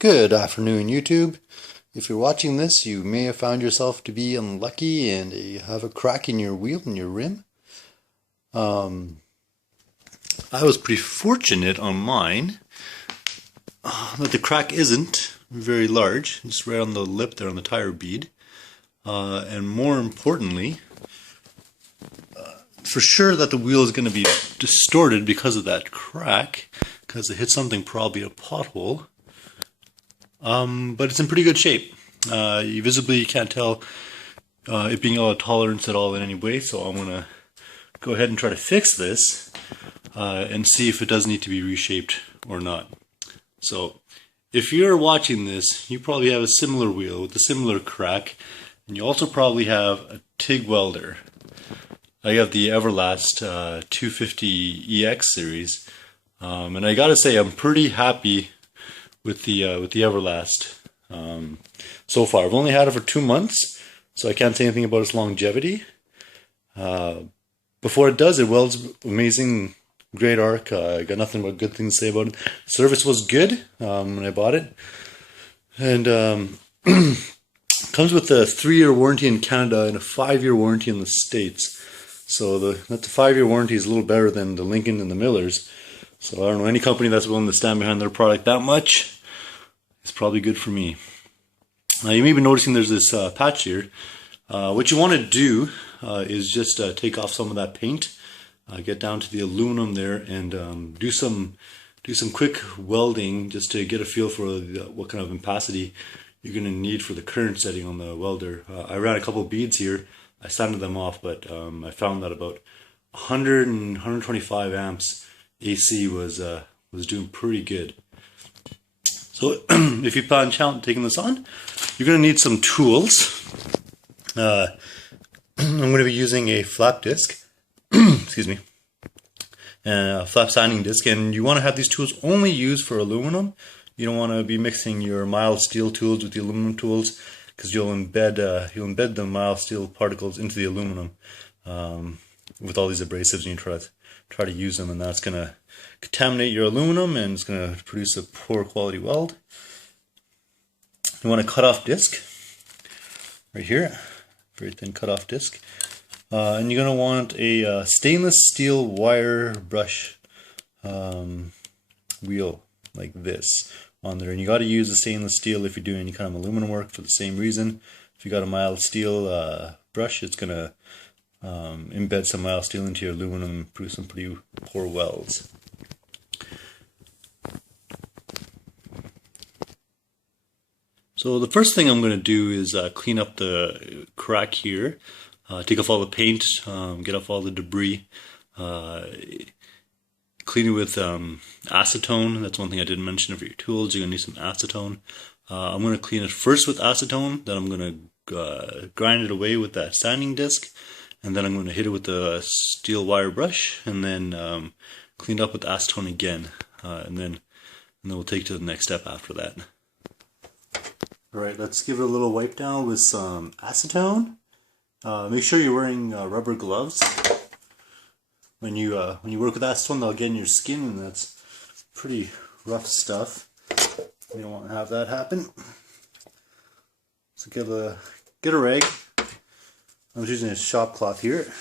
Good afternoon, YouTube. If you're watching this, you may have found yourself to be unlucky and you have a crack in your wheel, in your rim. I was pretty fortunate on mine that the crack isn't very large, just right on the lip there on the tire bead. And more importantly, for sure that the wheel is going to be distorted because of that crack, because it hit something, probably a pothole. But it's in pretty good shape. You visibly can't tell it being out of tolerance at all in any way, so I'm going to go ahead and try to fix this and see if it does need to be reshaped or not. So if you're watching this, you probably have a similar wheel with a similar crack, and you also probably have a Tig welder. I have the Everlast 250 EX series, and I gotta say I'm pretty happy with the Everlast so far. I've only had it for 2 months, so I can't say anything about its longevity. Before it does, it welds amazing, great arc. I got nothing but good things to say about it. Service was good when I bought it, and comes with a 3-year warranty in Canada and a 5-year warranty in the States. So the 5-year warranty is a little better than the Lincoln and the Millers. So I don't know, any company that's willing to stand behind their product that much is probably good for me. You may be noticing there's this patch here. What you want to do is just take off some of that paint, get down to the aluminum there, and do some quick welding just to get a feel for what kind of opacity you're going to need for the current setting on the welder. I ran a couple beads here. I sanded them off, but I found that about 100 and 125 amps AC was doing pretty good. So if you plan on taking this on, you're going to need some tools. I'm going to be using a flap disc, excuse me, and a flap sanding disc, and you want to have these tools only used for aluminum. You don't want to be mixing your mild steel tools with the aluminum tools, because you'll embed the mild steel particles into the aluminum with all these abrasives, and you try to use them, and that's going to contaminate your aluminum and it's going to produce a poor quality weld. You want a cutoff disc right here, very thin cutoff disc, and you're going to want a stainless steel wire brush wheel like this on there, and you got to use the stainless steel if you're doing any kind of aluminum work for the same reason. If you got a mild steel brush, it's going to embed some mild steel into your aluminum and produce some pretty poor welds. So the first thing I'm going to do is clean up the crack here, take off all the paint, get off all the debris, clean it with acetone. That's one thing I didn't mention for your tools. You're going to need some acetone. I'm going to clean it first with acetone, then I'm going to grind it away with that sanding disc, and then I'm going to hit it with the steel wire brush, and then clean it up with acetone again, and then we'll take to the next step after that. Alright, let's give it a little wipe down with some acetone. Make sure you're wearing rubber gloves. When you work with acetone, they'll get in your skin, and that's pretty rough stuff. You don't want to have that happen. So get a rag. I'm just using a shop cloth here.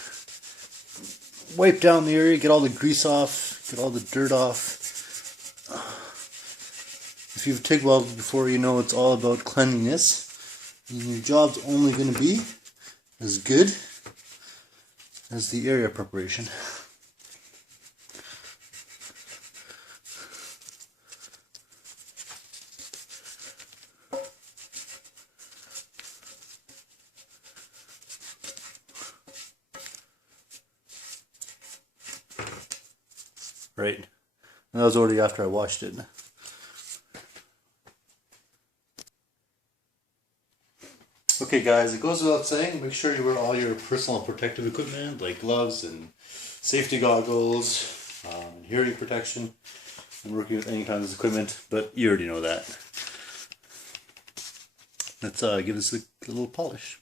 Wipe down the area, get all the grease off, get all the dirt off. If you've TIG welded before, you know it's all about cleanliness. And your job's only going to be as good as the area preparation. Right, and that was already after I washed it. Okay guys, it goes without saying, make sure you wear all your personal protective equipment like gloves and safety goggles, hearing protection, and working with any kind of equipment, but you already know that. Let's give this a little polish.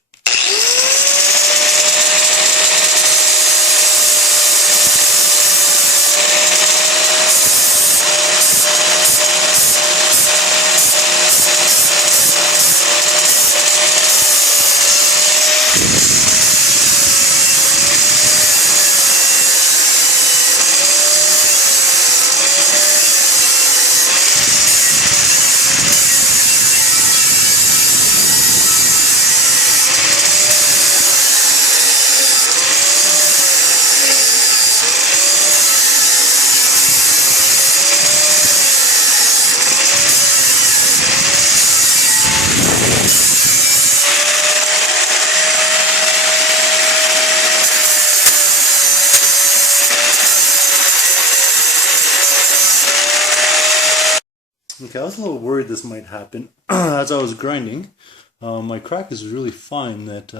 Okay, I was a little worried this might happen as I was grinding. My crack is really fine that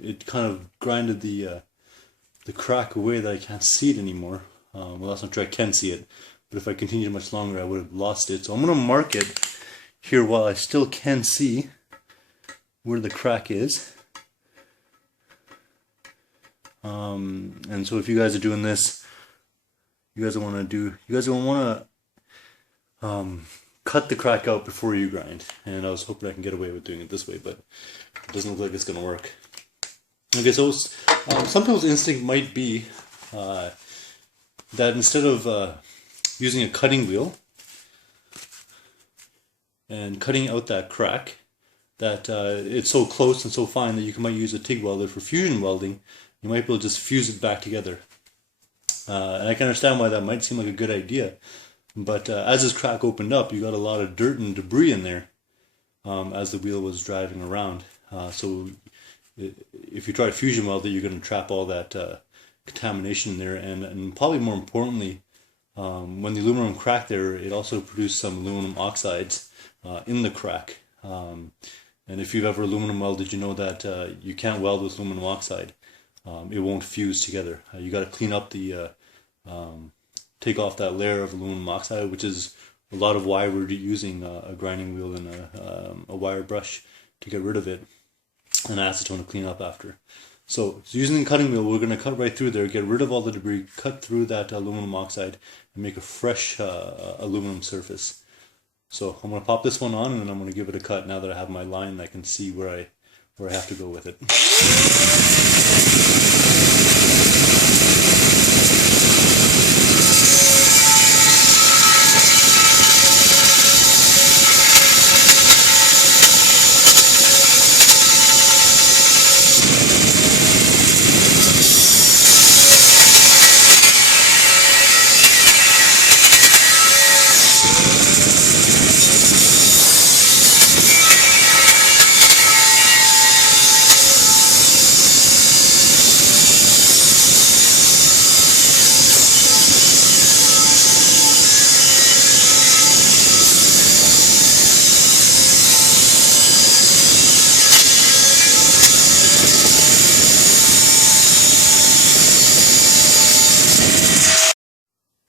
it kind of grinded the crack away that I can't see it anymore. Well, that's not true, I can see it, but if I continued much longer I would have lost it. So I'm going to mark it here while I still can see where the crack is. And so if you guys are doing this, you guys want to cut the crack out before you grind. And I was hoping I can get away with doing it this way, but it doesn't look like it's going to work. Okay, so some people's instinct might be that instead of using a cutting wheel and cutting out that crack, that it's so close and so fine that you might use a TIG welder for fusion welding. You might be able to just fuse it back together. And I can understand why that might seem like a good idea. But as this crack opened up, you got a lot of dirt and debris in there as the wheel was driving around. So if you try to fusion weld it, you're going to trap all that contamination in there. And probably more importantly, when the aluminum cracked there, it also produced some aluminum oxides in the crack. And if you've ever aluminum welded, you know that you can't weld with aluminum oxide. It won't fuse together. You got to clean up take off that layer of aluminum oxide, which is a lot of why we're using a grinding wheel and a wire brush to get rid of it, and acetone to clean up after. So using the cutting wheel, we're going to cut right through there, get rid of all the debris, cut through that aluminum oxide, and make a fresh aluminum surface. So I'm going to pop this one on, and then I'm going to give it a cut now that I have my line and I can see where I have to go with it.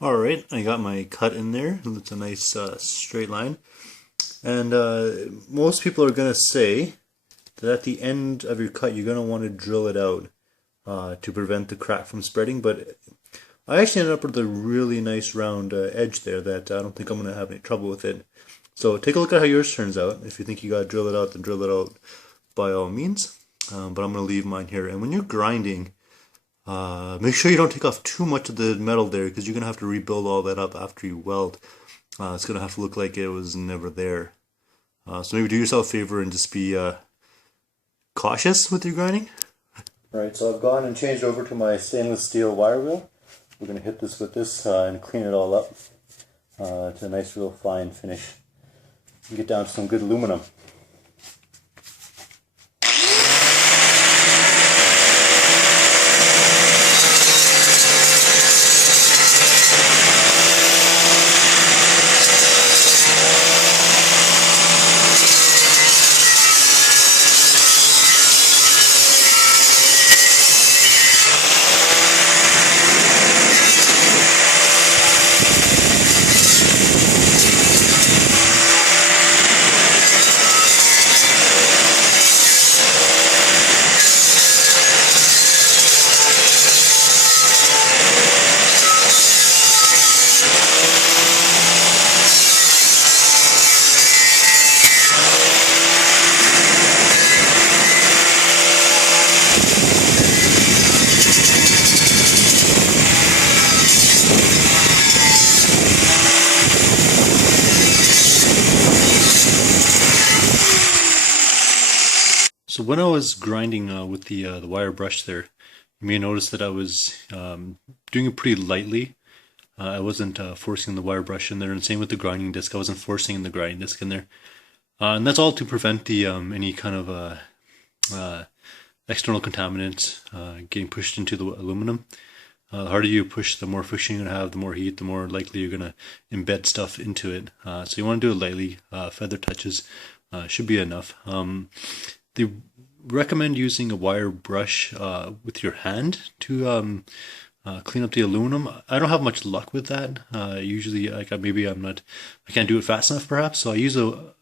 Alright, I got my cut in there. It's a nice straight line. And most people are going to say that at the end of your cut you're going to want to drill it out to prevent the crack from spreading. But I actually ended up with a really nice round edge there that I don't think I'm going to have any trouble with it. So take a look at how yours turns out. If you think you got to drill it out, then drill it out by all means. But I'm going to leave mine here. And when you're grinding, make sure you don't take off too much of the metal there, because you're going to have to rebuild all that up after you weld. It's going to have to look like it was never there. So maybe do yourself a favor and just be cautious with your grinding. Alright, so I've gone and changed over to my stainless steel wire wheel. We're going to hit this with this and clean it all up to a nice real fine finish. And get down to some good aluminum. So when I was grinding with the wire brush there, you may notice that I was doing it pretty lightly. I wasn't forcing the wire brush in there, and same with the grinding disc. I wasn't forcing the grinding disc in there, and that's all to prevent the any kind of external contaminants getting pushed into the aluminum. The harder you push, the more friction you're going to have, the more heat, the more likely you're going to embed stuff into it. So you want to do it lightly. Feather touches should be enough. They recommend using a wire brush with your hand to clean up the aluminum. I don't have much luck with that. Usually, like I can't do it fast enough, perhaps. So I use the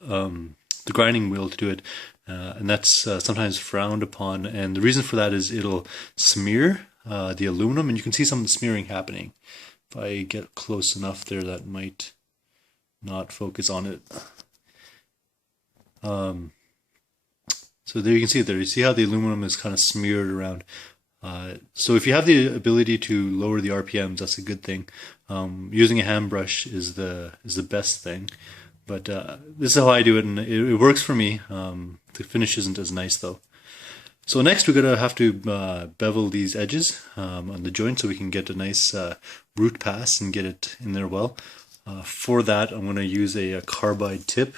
grinding wheel to do it, and that's sometimes frowned upon. And the reason for that is it'll smear the aluminum, and you can see some of the smearing happening. If I get close enough there, that might not focus on it. So there you can see it there. You see how the aluminum is kind of smeared around. So if you have the ability to lower the RPMs, that's a good thing. Using a hand brush is the best thing. But this is how I do it, and it works for me. The finish isn't as nice though. So next we're gonna have to bevel these edges on the joint so we can get a nice root pass and get it in there well. For that, I'm gonna use a carbide tip.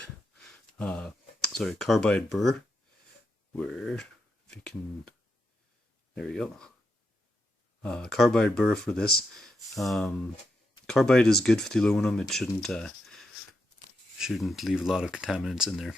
Carbide burr. Where, if you can, there you go. Carbide burr for this. Carbide is good for the aluminum. It shouldn't leave a lot of contaminants in there.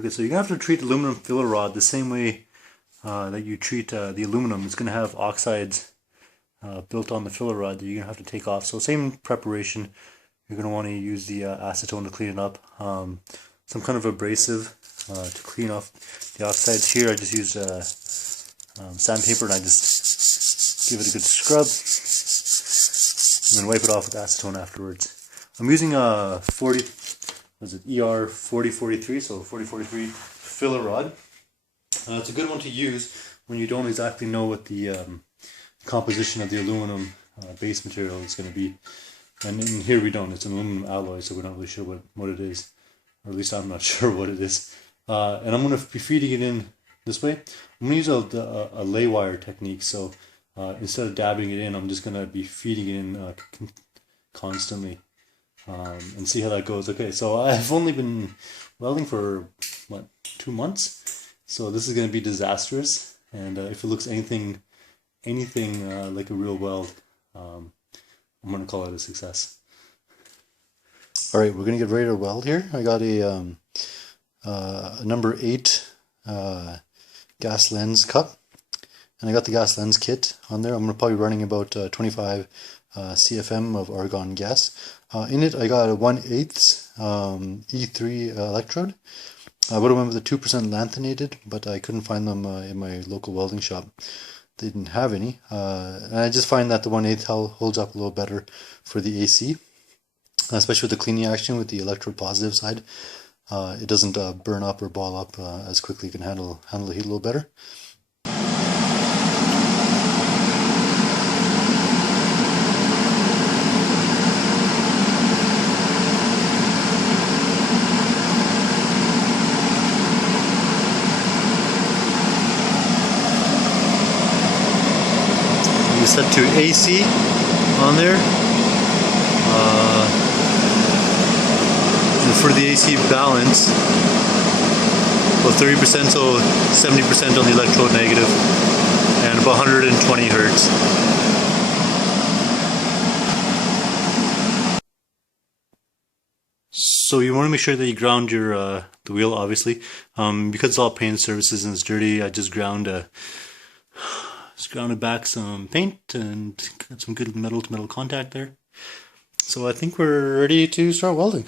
Okay, so you're going to have to treat aluminum filler rod the same way that you treat the aluminum. It's going to have oxides built on the filler rod that you're going to have to take off. So same preparation. You're going to want to use the acetone to clean it up. Some kind of abrasive to clean off the oxides. Here I just used sandpaper, and I just give it a good scrub and then wipe it off with acetone afterwards. I'm using a ER 4043, so 4043 filler rod. It's a good one to use when you don't exactly know what the composition of the aluminum base material is going to be. And in here we don't. It's an aluminum alloy, so we're not really sure what it is. Or at least I'm not sure what it is. And I'm going to be feeding it in this way. I'm going to use a lay wire technique, so instead of dabbing it in, I'm just going to be feeding it in constantly. And see how that goes. Okay, so I've only been welding for, 2 months? So this is going to be disastrous, and if it looks anything like a real weld, I'm going to call it a success. Alright, we're going to get ready to weld here. I got a number 8 gas lens cup, and I got the gas lens kit on there. I'm going to probably running about 25 CFM of argon gas. In it I got a 1/8 E3 electrode. I would have went with a 2% lanthanated, but I couldn't find them in my local welding shop. They didn't have any. And I just find that the 1/8 holds up a little better for the AC, especially with the cleaning action with the electrode positive side. It doesn't burn up or ball up as quickly. It can handle the heat a little better. Set to AC on there, and for the AC balance, about 30%, so 70% on the electrode negative, and about 120 hertz. So you want to make sure that you ground your the wheel, obviously, because it's all paint surfaces and it's dirty. I just grounded back some paint and got some good metal to metal contact there. So I think we're ready to start welding.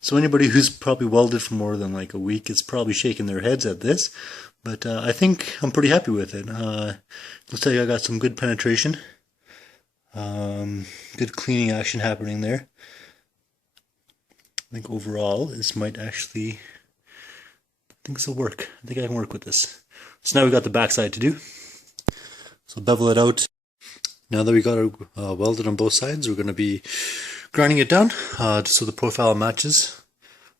So anybody who's probably welded for more than like a week is probably shaking their heads at this, but I think I'm pretty happy with it. Looks like I got some good penetration, good cleaning action happening there. I think overall this might actually, I think this will work. I think I can work with this. So now we've got the backside to do. So bevel it out. Now that we got it welded on both sides, we're going to be grinding it down just so the profile matches.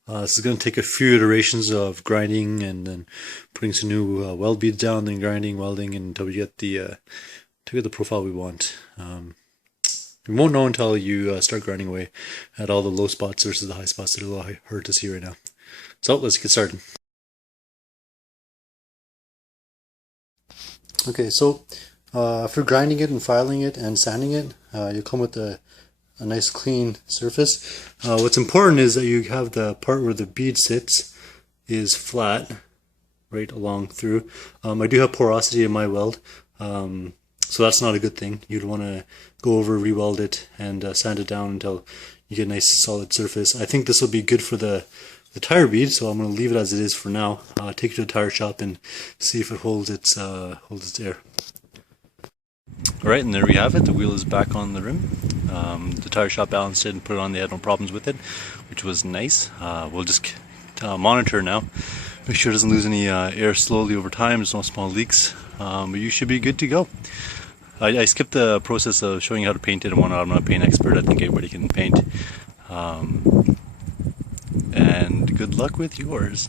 This is going to take a few iterations of grinding and then putting some new weld beads down, then grinding, welding, until we get the profile we want. You won't know until you start grinding away at all the low spots versus the high spots. It's a little hard to see right now. So let's get started. Okay, so after grinding it and filing it and sanding it, you'll come with a nice clean surface. What's important is that you have the part where the bead sits is flat right along through. I do have porosity in my weld, so that's not a good thing. You'd want to go over, re-weld it, and sand it down until you get a nice solid surface. I think this will be good for the tire bead, so I'm going to leave it as it is for now. Take it to the tire shop and see if it holds its air. Alright, and there we have it. The wheel is back on the rim. The tire shop balanced it and put it on. They had no problems with it, which was nice. We'll just monitor now. Make sure it doesn't lose any air slowly over time. There's no small leaks. But you should be good to go. I skipped the process of showing you how to paint it and whatnot. I'm not a paint expert. I think everybody can paint. And good luck with yours.